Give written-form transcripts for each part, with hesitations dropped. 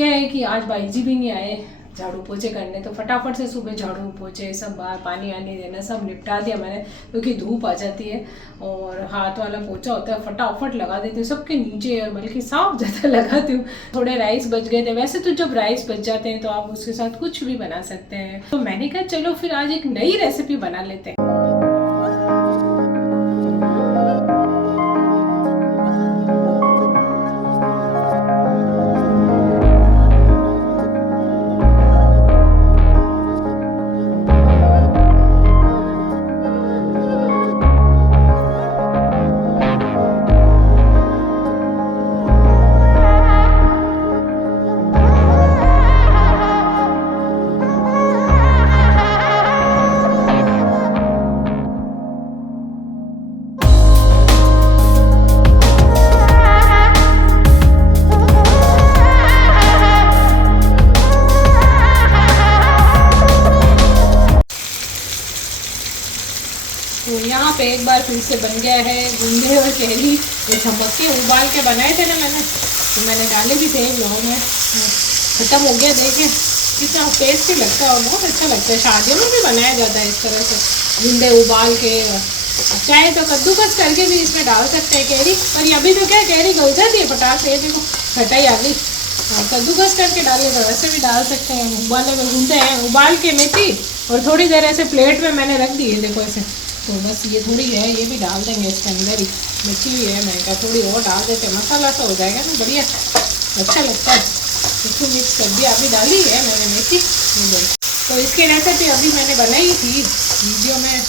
क्या है कि आज भाई जी भी नहीं आए झाड़ू पोछे करने, तो फटाफट से सुबह झाड़ू पोछे सब बाहर पानी आने देना सब निपटा दिया मैंने, क्योंकि धूप आ जाती है और हाथ वाला पोछा होता है फटाफट लगा देती हूँ सबके नीचे, और बल्कि साफ ज़्यादा लगाती हूँ। थोड़े राइस बच गए थे, वैसे तो जब राइस बच जाते हैं तो आप उसके साथ कुछ भी बना सकते हैं, तो मैंने कहा चलो फिर आज एक नई रेसिपी बना लेते हैं। तो यहाँ पे एक बार फिर से बन गया है गूंदे और केली। ये चमक्के उबाल के बनाए थे ना मैंने, तो मैंने डाले भी थे ब्लॉग में। ख़त्म हो गया, देखिए कितना टेस्टी लगता है और बहुत अच्छा लगता है। शादियों में भी बनाया जाता है इस तरह से गूंदे उबाल के। चाहे तो कद्दूकस करके भी इसमें डाल सकते हैं कैरी, पर अभी तो क्या कैरी गल जाती है फटाक से, देखो खटाई आ गई। कद्दूकस करके डाले तो वैसे भी डाल सकते हैं। उबाले में गूंदे हैं, उबाल के मेथी और थोड़ी देर ऐसे प्लेट में मैंने रख दी है, देखो ऐसे। तो बस ये थोड़ी है, ये भी डाल देंगे इसके अंदर ही, मेथी हुई है, मैंने कहा थोड़ी और डाल देते हैं, मसाला सा हो जाएगा ना बढ़िया, अच्छा लगता है। इसको मिक्स कर दिया, अभी डाली है मैंने मेथी। तो इसकी रेसिपी अभी मैंने बनाई थी, वीडियो में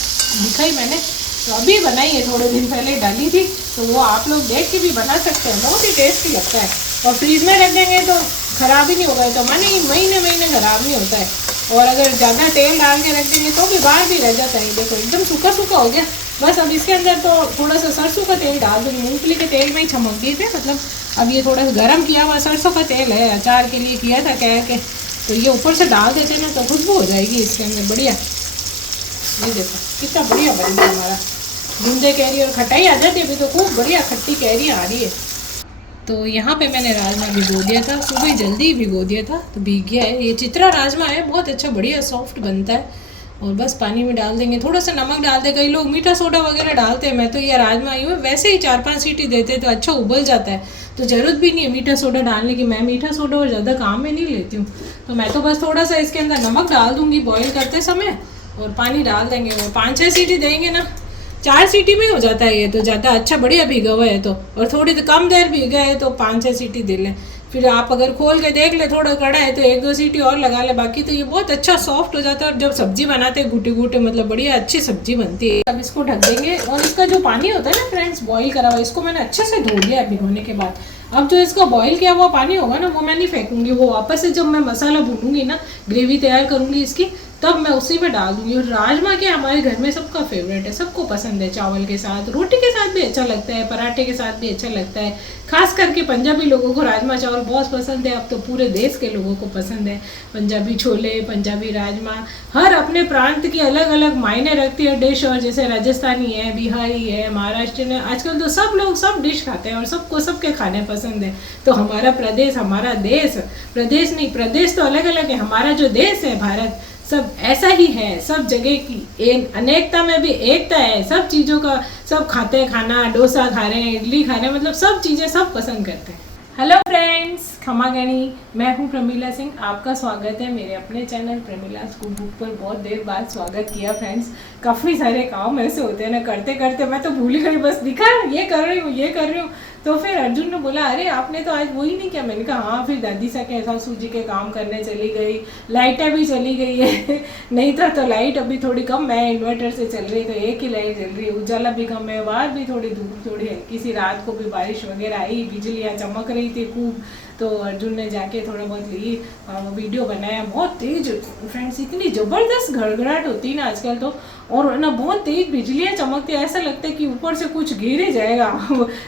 दिखाई मैंने, तो अभी बनाई है, थोड़े दिन पहले डाली थी, तो वो आप लोग देख के भी बना सकते हैं, बहुत ही टेस्टी लगता है। और फ्रीज में रख देंगे तो ख़राब ही नहीं होगा, तो माने महीने महीने ख़राब नहीं होता है। और अगर ज़्यादा तेल डाल के रख देंगे तो भी बाहर भी रह जाता है। देखो एकदम सूखा सूखा हो गया। बस अब इसके अंदर तो थोड़ा सा सरसों का तेल डाल दूँगी, मूंगफली के तेल में ही छमक दिए थे, मतलब अब ये थोड़ा सा गर्म किया हुआ सरसों का तेल है, अचार के लिए किया था कह के, तो ये ऊपर से डाल देते ना तो खुशबू हो जाएगी इसके अंदर बढ़िया। ये देखो कितना बढ़िया बन गया हमारा गूंदे कैरी, और खटाई आ जाती है अभी तो खूब बढ़िया खट्टी कैरी आ रही है। तो यहाँ पे मैंने राजमा भिगो दिया था, सुबह जल्दी ही भिगो दिया था तो भीग गया है। ये चित्रा राजमा है, बहुत अच्छा बढ़िया सॉफ्ट बनता है। और बस पानी में डाल देंगे, थोड़ा सा नमक डाल दे, कई लोग मीठा सोडा वगैरह डालते हैं, मैं तो ये राजमा ही वैसे ही 4-5 सीटी देते तो अच्छा उबल जाता है, तो ज़रूरत भी नहीं है मीठा सोडा डालने की। मैं मीठा सोडा और ज़्यादा काम में नहीं लेती हूँ, तो मैं तो बस थोड़ा सा इसके अंदर नमक डाल दूँगी बॉयल करते समय, और पानी डाल देंगे और 5-6 सीटी देंगे ना, 4 सीटी में हो जाता है ये तो, ज़्यादा अच्छा बढ़िया भीगा हुआ है तो। और थोड़ी कम देर भीगा है तो 5-6 सीटी दे लें, फिर आप अगर खोल के देख ले थोड़ा कड़ा है तो 1-2 सीटी और लगा ले, बाकी तो ये बहुत अच्छा सॉफ्ट हो जाता है। और जब सब्जी बनाते हैं गुटे गुटे, मतलब बढ़िया अच्छी सब्जी बनती है। अब इसको ढक देंगे, और इसका जो पानी होता है ना फ्रेंड्स बॉईल करा हुआ, इसको मैंने अच्छे से धो लिया है भिगोने के बाद। अब जो इसका बॉईल किया हुआ पानी होगा ना वो मैं नहीं फेंकूंगी, वो वापस से जब मैं मसाला भूनूंगी ना, ग्रेवी तैयार करूंगी इसकी, तब मैं उसी में डाल दूंगी। और राजमा क्या हमारे घर में सबका फेवरेट है, सबको पसंद है, चावल के साथ रोटी के साथ भी अच्छा लगता है, पराठे के साथ भी अच्छा लगता है। खास करके पंजाबी लोगों को राजमा चावल बहुत पसंद है, अब तो पूरे देश के लोगों को पसंद है। पंजाबी छोले, पंजाबी राजमा, हर अपने प्रांत की अलग अलग मायने रखती है डिश। और जैसे राजस्थानी है, बिहारी है, महाराष्ट्र है, आजकल तो सब लोग सब डिश खाते हैं और सबको सबके खाने पसंद है। तो हमारा प्रदेश, हमारा देश, प्रदेश नहीं प्रदेश तो अलग अलग है, हमारा जो देश है भारत, सब ऐसा ही है, सब जगह की एक अनेकता में भी एकता है। सब चीज़ों का सब खाते हैं खाना, डोसा खा रहे हैं, इडली खा रहे हैं, मतलब सब चीज़ें सब पसंद करते हैं। हेलो फ्रेंड्स, खमा गणी, मैं हूँ प्रमीला सिंह, आपका स्वागत है मेरे अपने चैनल प्रमीलास कुक बुक पर। बहुत देर बाद स्वागत किया फ्रेंड्स, काफ़ी सारे काम ऐसे होते हैं ना, करते करते मैं तो भूल गई, बस दिखा ये कर रही हूँ ये कर रही हूँ। तो फिर अर्जुन ने बोला अरे आपने तो आज वही नहीं किया, मैंने कहा हाँ, फिर दादी सके सासू जी के काम करने चली गई, लाइटें भी चली गई है नहीं तो लाइट अभी थोड़ी कम है, इन्वर्टर से चल रही, तो एक ही लाइट चल रही है, उजाला भी कम है, बाहर भी थोड़ी धूप थोड़ी हल्की सी, रात को भी बारिश वगैरह आई, बिजलियाँ चमक रही थी खूब। तो अर्जुन ने जाके थोड़ा बहुत ली, वीडियो बनाया। बहुत तेज फ्रेंड्स, इतनी ज़बरदस्त घड़घड़ाहट होती है ना आजकल तो, और ना बहुत तेज बिजलियाँ चमकती है, ऐसा लगता है कि ऊपर से कुछ गिर ही जाएगा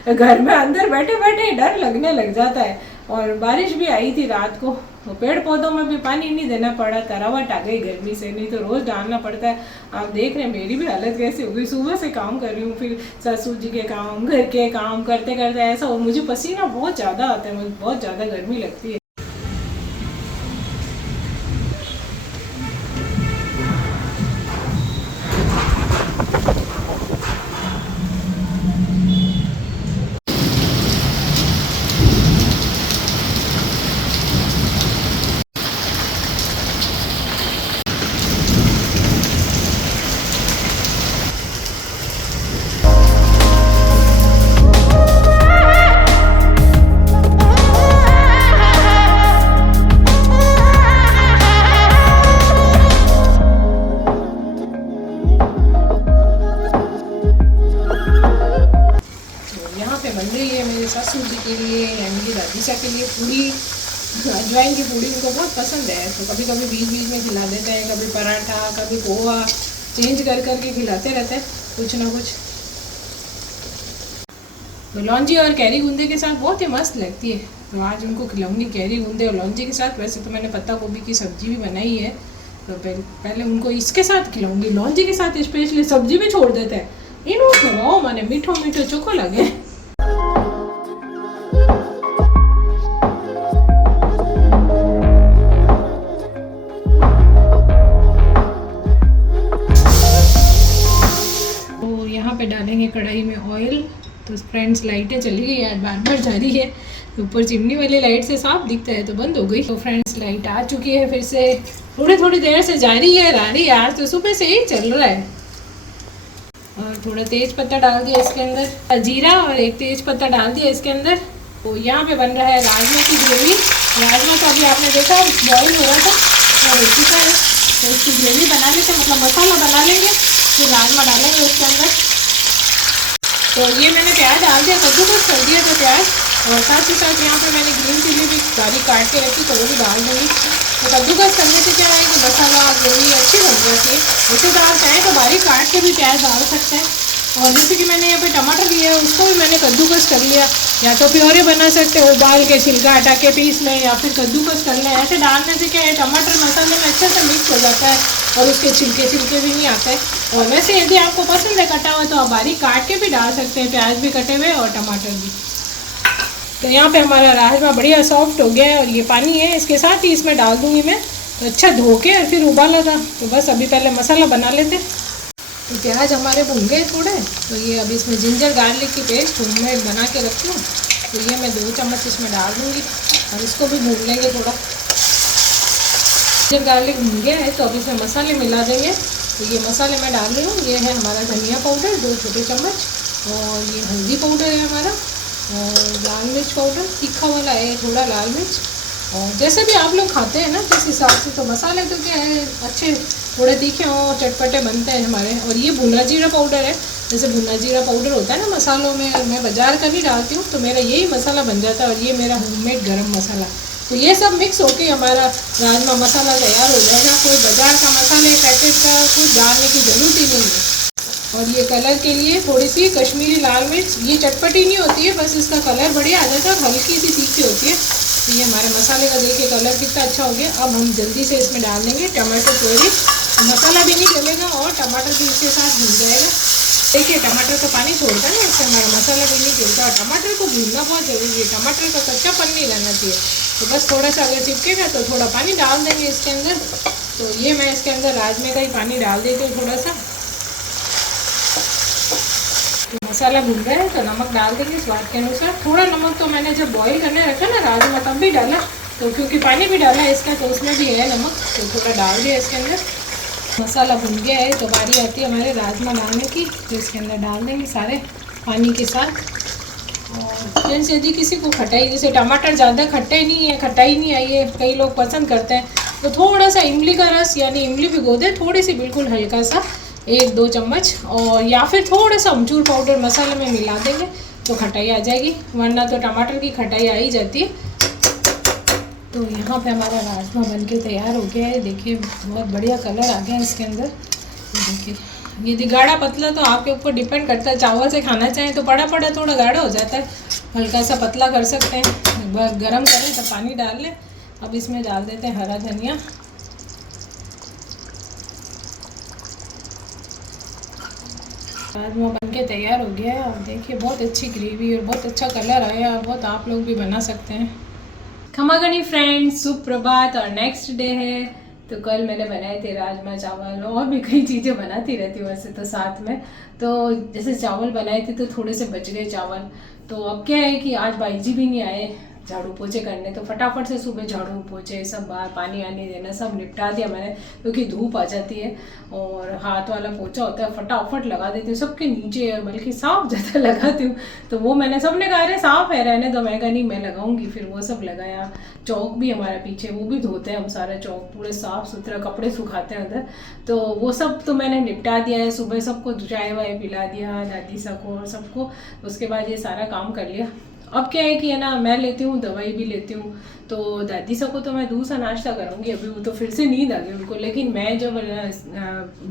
घर में अंदर बैठे बैठे डर लगने लग जाता है। और बारिश भी आई थी रात को, तो पेड़ पौधों में भी पानी नहीं देना पड़ा, तरावट आ गई गर्मी से, नहीं तो रोज़ डालना पड़ता है। आप देख रहे हैं मेरी भी हालत कैसी हो गई, सुबह से काम कर रही हूँ, फिर ससुर जी के काम, घर के काम करते करते ऐसा, और मुझे पसीना बहुत ज़्यादा आता है, मुझे बहुत ज़्यादा गर्मी लगती है। अजवाइन की पूड़ी उनको बहुत पसंद है, तो कभी कभी बीच बीच में खिला देते हैं, कभी पराठा कभी पोहा, चेंज कर करके खिलाते रहते हैं कुछ ना कुछ। तो लौंजी और कैरी गूंदे के साथ बहुत ही मस्त लगती है, तो आज उनको खिलाऊंगी कैरी गूंदे और लौंजी के साथ। वैसे तो मैंने पत्ता गोभी की सब्जी भी बनाई है, तो पहले उनको इसके साथ खिलाऊंगी, लौंजी के साथ स्पेशली। सब्जी भी छोड़ देते हैं इन खिलाओ, मैंने मीठो मीठो चोखो लगे। तो यहाँ पे डालेंगे कढ़ाई में ऑयल। तो फ्रेंड्स लाइटें चली गई यार, बार बार जा रही है, ऊपर चिमनी वाली लाइट से साफ दिखता है तो बंद हो गई। तो फ्रेंड्स लाइट आ चुकी है फिर से, थोड़ी देर से जा रही है रानी यार, तो सुबह से ही चल रहा है। और थोड़ा तेज पत्ता डाल दिया इसके अंदर, जीरा और एक तेज पत्ता डाल दिया इसके अंदर। तो यहाँ पे बन रहा है राजमा की ग्रेवी। राजमा तो अभी आपने देखा बॉयल हो रहा था, हो चुका है, तो इसकी ग्रेवी बना लेते, मतलब मसाला बना लेंगे, फिर राजमा डालेंगे उसके अंदर। तो ये मैंने प्याज डाल दिया, कद्दूकस कर दिया था प्याज, और साथ ही साथ यहाँ पे मैंने ग्रीन चिली भी बारीक काट के रखी, तो वो भी डाल दूँगी। तो कद्दूकस करने से क्या है कि मसाला ग्रेवी अच्छी बन जाती है। वैसे तो आप चाहें तो बारीक काट के भी प्याज डाल सकते हैं, और जैसे कि मैंने यहाँ पे टमाटर लिए है उसको भी मैंने कद्दूकस कर लिया, या तो प्योरे बना सकते हो उबाल के छिलका हटा के पीस लें, या फिर कद्दूकस कर लें। ऐसे डालने से क्या है टमाटर मसाले में अच्छे से मिक्स हो जाता है और उसके छिलके भी नहीं आते। और वैसे यदि आपको पसंद है कटा हुआ तो आप बारीक काट के भी डाल सकते हैं, प्याज भी कटे हुए और टमाटर भी। तो यहाँ पे हमारा राजमा बढ़िया सॉफ्ट हो गया है, और ये पानी है इसके साथ ही इसमें डाल दूँगी मैं। तो अच्छा धो के और फिर उबाला था, तो बस अभी पहले मसाला बना लेते। तो प्याज हमारे भून गए थोड़े, तो ये अभी इसमें जिंजर गार्लिक की पेस्ट होममेड बना के रखी हूँ, तो ये मैं 2 चम्मच इसमें डाल दूँगी और इसको भी भून लेंगे थोड़ा। जिंजर गार्लिक भून गया है, तो अभी इसमें मसाले मिला देंगे। तो ये मसाले मैं डाल रही हूँ, ये है हमारा धनिया पाउडर 2 छोटे चम्मच, और ये हल्दी पाउडर है हमारा, और लाल मिर्च पाउडर तीखा वाला है थोड़ा लाल मिर्च, और जैसे भी आप लोग खाते हैं ना जिस हिसाब से। तो मसाले तो क्या है अच्छे थोड़े तीखे हों, चटपटे बनते हैं हमारे। और ये भुना जीरा पाउडर है, जैसे भुना जीरा पाउडर होता है ना मसालों में, मैं बाज़ार का नहीं डालती हूँ, तो मेरा यही मसाला बन जाता है। और ये मेरा होममेड गरम मसाला। तो ये सब मिक्स होके हमारा राजमा मसाला तैयार हो जाएगा। कोई बाज़ार का मसाले पैकेट का कुछ डालने की ज़रूरत ही नहीं है। और ये कलर के लिए थोड़ी सी कश्मीरी लाल मिर्च, ये चटपटी नहीं होती है, बस इसका कलर बढ़िया आ जाता है, हल्की सी तीखी होती है। तो ये हमारे मसाले का देखिए कलर कितना अच्छा हो गया। अब हम जल्दी से इसमें डाल देंगे टमाटर प्योरी, मसाला भी नहीं जलेगा और टमाटर भी इसके साथ भून जाएगा। देखिए टमाटर का पानी छोड़ता है ना, इससे हमारा मसाला भी नहीं जलता। और टमाटर को भूनना बहुत ज़रूरी है, टमाटर का कच्चापन नहीं रहना चाहिए। तो बस थोड़ा सा अगर चिपकेगा तो थोड़ा पानी डाल देंगे इसके अंदर। तो ये मैं इसके अंदर राजमे का ही पानी डाल देती हूँ थोड़ा सा। तो मसाला भून रहा है, तो नमक डाल देंगे स्वाद के अनुसार। थोड़ा नमक तो मैंने जब बॉईल करने रखा ना राजमा तब भी डाला, तो क्योंकि पानी भी डाला है इसका, तो उसमें भी है नमक, तो थोड़ा डाल दिया इसके अंदर। मसाला भुन गया है, तो बारी आती है हमारे राजमा डालने की, तो इसके अंदर डाल देंगे सारे पानी के साथ। और फ्रेंड्स यदि किसी को खटाई, जैसे टमाटर ज़्यादा खट्टे नहीं है, खटाई नहीं आई है, कई लोग पसंद करते हैं, तो थोड़ा सा इमली का रस यानी इमली भिगो दें थोड़ी सी, बिल्कुल हल्का सा 1-2 चम्मच, और या फिर थोड़ा सा अमचूर पाउडर मसाले में मिला देंगे तो खटाई आ जाएगी, वरना तो टमाटर की खटाई आ ही जाती है। तो यहाँ पे हमारा राजमा बनके तैयार हो गया है। देखिए बहुत बढ़िया कलर आ गया है इसके अंदर। देखिए यदि गाढ़ा पतला तो आपके ऊपर डिपेंड करता है, चावल से खाना चाहें तो पड़ा थोड़ा गाढ़ा हो जाता है, हल्का सा पतला कर सकते हैं। गरम करें तो पानी डाल लें। अब इसमें डाल देते हैं हरा धनिया। राजमा बनके तैयार हो गया है, और देखिए बहुत अच्छी ग्रेवी और बहुत अच्छा कलर आया, और बहुत आप लोग भी बना सकते हैं। खमागणी फ्रेंड्स, सुप्रभात। और नेक्स्ट डे है, तो कल मैंने बनाए थे राजमा चावल, और भी कई चीज़ें बनाती रहती हूँ वैसे तो साथ में। तो जैसे चावल बनाए थे तो थोड़े से बच गए चावल, तो अब क्या है कि आज भाई जी भी नहीं आए झाड़ू पोछे करने, तो फटाफट से सुबह झाड़ू पोछे सब, बाहर पानी आने देना सब निपटा दिया मैंने, क्योंकि धूप आ जाती है। और हाथ वाला पोछा होता है फटाफट लगा देती हूँ सबके नीचे, बल्कि साफ ज़्यादा लगाती हूँ। तो वो मैंने, सबने कहा अरे साफ है रहने दो, मैं कहा नहीं मैं लगाऊंगी, फिर वो सब लगाया। चौक भी हमारे पीछे, वो भी धोते हैं हम सारा चौक, पूरे साफ सुथरा, कपड़े सुखाते हैं उधर, तो वो सब तो मैंने निपटा दिया है। सुबह सबको चाय वाय पिला दिया, दादी सबको और सबको, उसके बाद ये सारा काम कर लिया। अब क्या है कि है ना, मैं लेती हूँ दवाई भी लेती हूँ, तो दादी सबको तो मैं दूसरा नाश्ता करूँगी अभी, वो तो फिर से नींद आ गई उनको। लेकिन मैं जब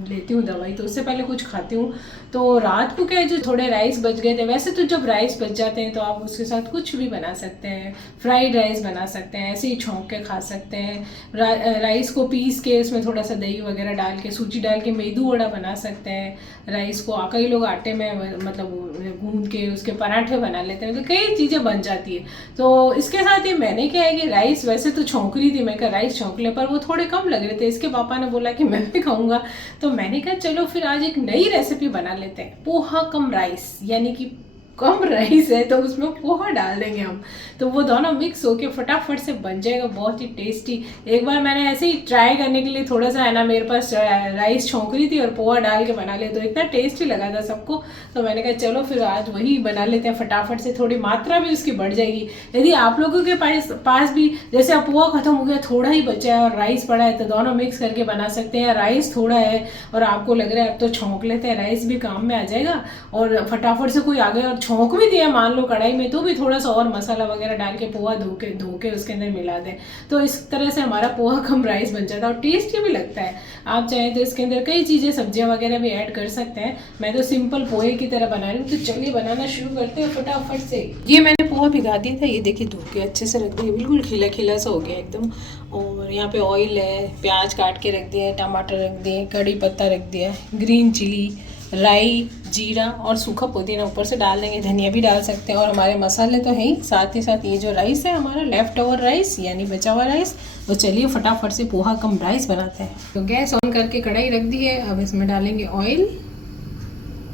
लेती हूँ दवाई तो उससे पहले कुछ खाती हूँ। तो रात को क्या है, जो थोड़े राइस बच गए थे, वैसे तो जब राइस बच जाते हैं तो आप उसके साथ कुछ भी बना सकते हैं। फ्राइड राइस बना सकते हैं, ऐसे ही छौंक के खा सकते हैं। राइस को पीस के उसमें थोड़ा सा दही वगैरह डाल के, सूजी डाल के मेदू वड़ा बना सकते हैं। राइस को कई लोग आटे में मतलब गूंद के उसके पराठे बना लेते हैं, तो कई चीज़ें बन जाती है। तो इसके साथ ही मैंने क्या है कि राइस वैसे तो छौंक रही थी, मैं कहा राइस छौंक ले, पर वो थोड़े कम लग रहे थे। इसके पापा ने बोला कि मैं भी खाऊंगा, तो मैंने कहा चलो फिर आज एक नई रेसिपी बना लेते हैं, पोहा कम राइस, यानी कि कम राइस है तो उसमें पोहा डाल देंगे हम, तो वो दोनों मिक्स होके फटाफट से बन जाएगा, बहुत ही टेस्टी। एक बार मैंने ऐसे ही ट्राई करने के लिए थोड़ा सा है ना, मेरे पास राइस छौंक रही थी और पोहा डाल के बना लिया, तो इतना टेस्टी लगा था सबको। तो मैंने कहा चलो फिर आज वही बना लेते हैं फटाफट से, थोड़ी मात्रा भी उसकी बढ़ जाएगी। यदि आप लोगों के पास भी जैसे अब पोहा खत्म हो गया, थोड़ा ही बचा है और राइस पड़ा है, तो दोनों मिक्स करके बना सकते हैं। राइस थोड़ा है और आपको लग रहा है अब तो छौंक लेते हैं, राइस भी काम में आ जाएगा, और फटाफट से कोई आ गया और छौंक भी दिया मान लो कढ़ाई में, तो भी थोड़ा सा और मसाला वगैरह डाल के पोहा धो के उसके अंदर मिला दें, तो इस तरह से हमारा पोहा कम राइस बन जाता है और टेस्टी भी लगता है। आप चाहें तो इसके अंदर कई चीज़ें सब्जियां वगैरह भी ऐड कर सकते हैं। मैं तो सिंपल पोहे की तरह बना रही हूँ, तो चलिए बनाना शुरू करते हैं फटाफट से। ये मैंने पोहा भिगा दिया था, ये देखिए धो के अच्छे से रख दिया, बिल्कुल खिला खिला सा हो गया एकदम। और यहाँ पे ऑयल है, प्याज काट के रख दिया है, टमाटर रख दिए, कड़ी पत्ता रख दिया है, ग्रीन चिली, राई, जीरा और सूखा पुदीना ऊपर से डाल देंगे, धनिया भी डाल सकते हैं। और हमारे मसाले तो हैं ही, साथ ही साथ ये जो राइस है हमारा लेफ्ट ओवर राइस यानी बचा हुआ राइस। तो चलिए फटाफट से पोहा कम राइस बनाते हैं। तो गैस ऑन करके कढ़ाई रख दी है, अब इसमें डालेंगे ऑयल।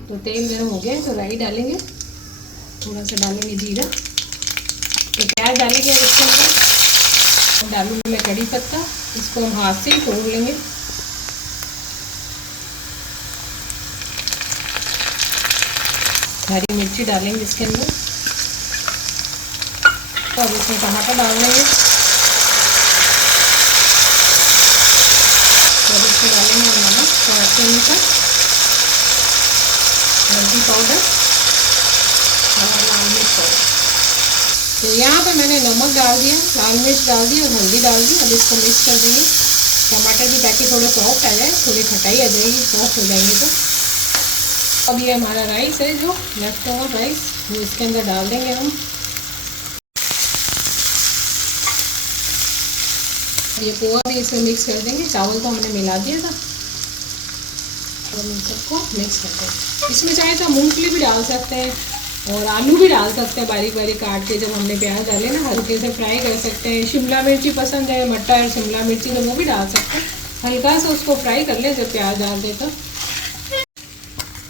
तो तेल गर्म हो गया तो राई डालेंगे, थोड़ा सा डालेंगे जीरा, तो प्याज डालेंगे इसके अंदर, डालूंगी मैं कड़ी पत्ता, इसको हम हाथ से ही तोड़ लेंगे। हरी मिर्ची डालेंगे इसके अंदर, तो अब इसमें टमाटर डाल देंगे, और इसमें डालेंगे नमक स्वाद के अनुसार, हल्दी पाउडर और लाल मिर्च पाउडर। तो यहाँ पे मैंने नमक डाल दिया, लाल मिर्च डाल दी और हल्दी डाल दी। अब इसको मिक्स कर देंगे, टमाटर भी ताकि थोड़े सॉफ्ट आ जाए, थोड़ी खटाई आ जाएगी सॉफ्ट हो जाएंगे तो। अब ये हमारा राइस है जो लेफ्ट ओवर राइस, वो इसके अंदर डाल देंगे हम। ये पोहा भी इसमें मिक्स कर देंगे, चावल तो हमने मिला दिया था, और इन सबको मिक्स कर देंगे। इसमें चाहे तो मूंगफली भी डाल सकते हैं और आलू भी डाल सकते हैं बारीक बारीक काट के, जब हमने प्याज डाले ना हल्के से फ्राई कर सकते हैं। शिमला मिर्ची पसंद है, मटर शिमला मिर्ची, तो वो भी डाल सकते हैं। हल्का सा उसको फ्राई कर ले जब प्याज डाल दे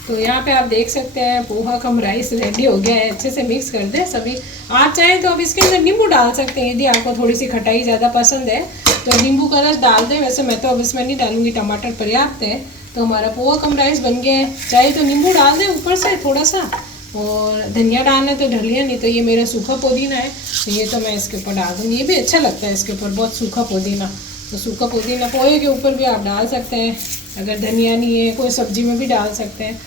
तो यहाँ पे आप देख सकते हैं पोहा कम राइस रेडी हो गया है। अच्छे से मिक्स कर दें सभी। आप चाहें तो अब इसके अंदर नींबू डाल सकते हैं, यदि आपको थोड़ी सी खटाई ज़्यादा पसंद है तो नींबू का रस डाल दें। वैसे मैं तो अब इसमें नहीं डालूंगी, टमाटर पर्याप्त है। तो हमारा पोहा कम राइस बन गया है। चाहे तो नींबू डाल दें ऊपर से थोड़ा सा, और धनिया डालना तो धनिया, नहीं तो ये मेरा सूखा पुदीना है तो ये तो मैं इसके ऊपर डाल दूँगी। ये भी अच्छा लगता है इसके ऊपर, बहुत सूखा पुदीना। तो सूखा पुदीना पोहे के ऊपर भी आप डाल सकते हैं, अगर धनिया नहीं है कोई सब्जी में भी डाल सकते हैं।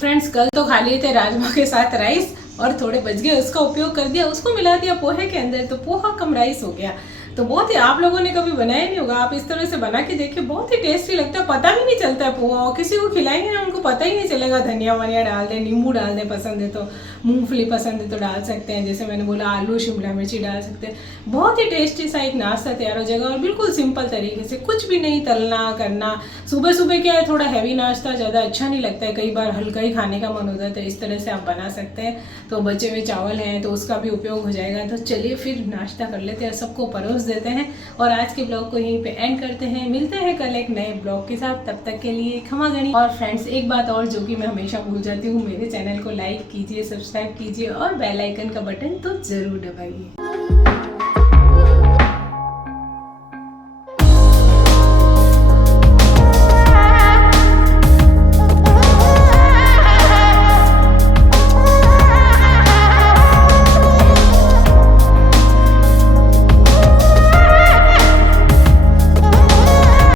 फ्रेंड्स कल तो खा लिए थे राजमा के साथ राइस, और थोड़े बच गए उसका उपयोग कर दिया, उसको मिला दिया पोहे के अंदर, तो पोहा कम राइस हो गया। तो बहुत ही, आप लोगों ने कभी बनाया नहीं होगा, आप इस तरह से बना के देखिए, बहुत ही टेस्टी लगता है, पता भी नहीं चलता है पोहा। और किसी को खिलाएंगे ना उनको पता ही नहीं चलेगा। धनिया वनिया डाल दें, नींबू डाल दें, पसंद है तो मूंगफली पसंद है तो डाल सकते हैं, जैसे मैंने बोला आलू शिमला मिर्ची डाल सकते हैं। बहुत ही टेस्टी सा एक नाश्ता तैयार हो जाएगा, और बिल्कुल सिंपल तरीके से, कुछ भी नहीं तलना करना। सुबह सुबह क्या है, थोड़ा हैवी नाश्ता ज़्यादा अच्छा नहीं लगता है, कई बार हल्का ही खाने का मन होता है, तो इस तरह से आप बना सकते हैं। तो बचे हुए चावल हैं तो उसका भी उपयोग हो जाएगा। तो चलिए फिर नाश्ता कर लेते हैं, सबको परोस देते हैं, और आज के ब्लॉग को यहीं पे एंड करते हैं। मिलते हैं कल एक नए ब्लॉग के साथ, तब तक के लिए क्षमा गणी। और फ्रेंड्स एक बात और जो कि मैं हमेशा भूल जाती हूँ, मेरे चैनल को लाइक कीजिए, सब्सक्राइब कीजिए और बेल आइकन का बटन तो जरूर दबाइए।